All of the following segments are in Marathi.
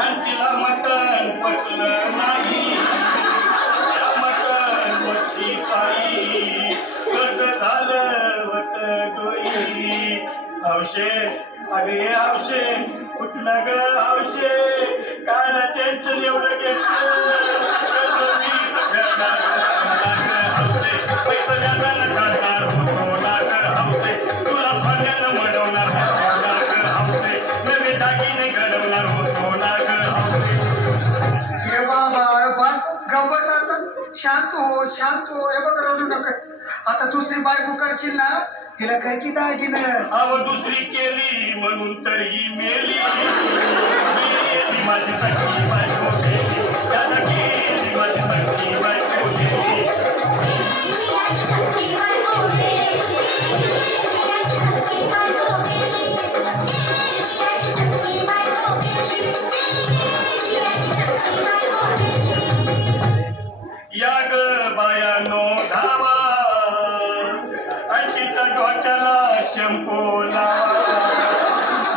आणि तिला मटण पचलं नाही. मटण मच्छी पायी कर्ज झालं होत डोई. हौशे अगे हौशे कुठलं ग हौशे काय टेन्शन एवढं घेतलं. मीच फेडणार हौशे पैसा व्याजानं काढणार होतो ना ग हौशे. तुला फण्यानं मडवणार होतो ना ग हौशे. नवे दागिने घडवणार होतो ना ग हौशे. हे बाबा बस गप्पस आता शांत हो हे बघ रडू नकस. आता दुसरी बायको करशील ना तिला काय की दागिनं. अव दुसरी केली म्हणून तर ही मेली. गेली माझी सखी बायको गेली. दादा गेली माझी सखी बायको गेली. या ग बायानो धावा आणि तिच्या डोक्याला शंपू लावा.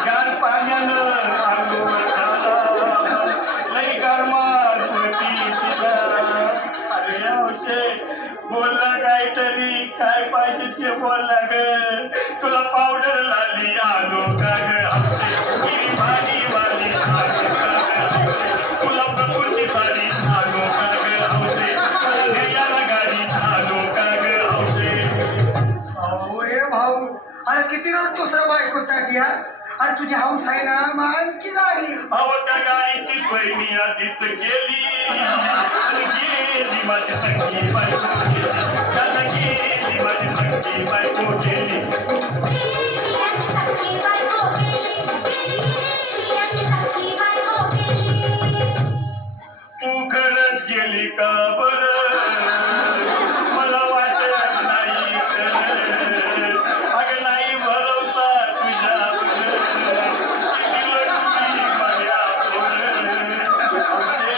गार पाण्यानं आंघोळ घाला. लई गरमास होती तिला. अरे हौशे बोलला काहीतरी काय पाहिजे ते बोलला ग. तुला पावडर लाली आलो का ग हौशे. किरी भारी वाली आलो का ग हौशे. तुला प्रकृती साडी आलो का ग हौशे. याला गाडी आलो का ग हौशे. अहो रे भाऊ अरे किती रडतोस रे बायकोसाठी हा. अरे तुझी हौस आहे ना मग आणखी गाडी. अहो त्या गाडीची सोय मी आधीच केली. आणि गेली माझी सखी बायको गेली. दादा गेली माझी सखी बायको गेली. तू खरंच गेली का बरं मला वाटत नाही खरं. अगं नाही भरोसा तुझ्यावर. किती लढली माझ्यावर. हौशे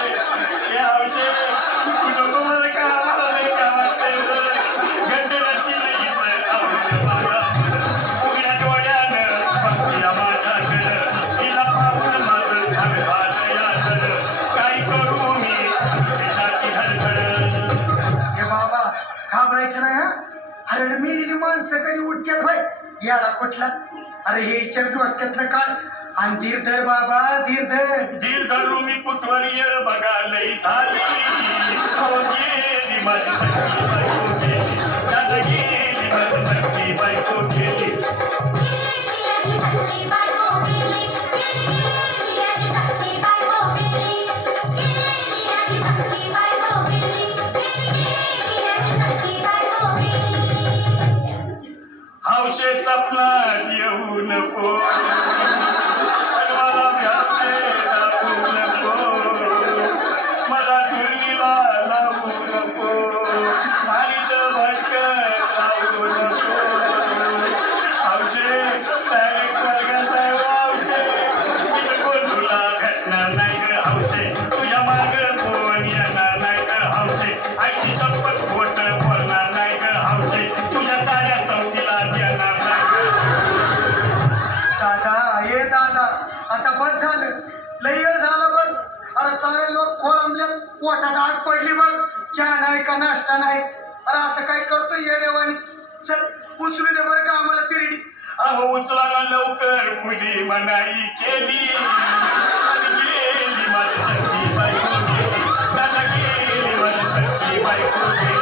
हे हौशे तू नको मला का मला नाही का वाटतं. गंधनाची नाही आवडलं मला. उघड्या डोळ्यानं बघतीया माझ्याकडं. तिला पाहून माझं घर झालं याचं. काय करू मी जाती धडधड. हे बाबा घाबरायचं नाही हा. अरे मेलेली माणसं कधी उठतात भाई याला कुठला. अरे हे इच्छा डोसक्यातनं काढ आणि धीर धर बाबा धीर धर. धीर धरू मी कुठवर येळ बघा लई झाली. अहो गेली माझी सखी बायको गेली. दादा गेली माझी सखी बायको गेली. हौशे सपनात येऊ नको. आणि मला भ्यावे लावू नको. मला चुरणीला लावू नको. आणि तर भटकत राहू नको. हौशे डायरेक्ट स्वर्गात आहे हौशे. तिथं कोण तुला भेटणार नाही ग हौशे. तुझ्या माग कोण येणार नाही ग हौशे. आईची शपथ खोट बोलणार नाही ग हौशे. तुझ्या साऱ्या संगतीला देणार नाही ग. दादा ये दादा आता बस झालं लय वेळ झालं बघ. अरे सारे लोक खोळंबले पोटात आग पडली बघ. चहा नाही का नाश्ता नाही. अरे असं काय करतो येडेवानी. चल उचलू दे बरं का आम्हाला तिरडी. अहो उचला ना लवकर मुली मनाई केली. आणि गेली माझी सखी बायको गेली. दादा गेली माझी सखी बायको गेली.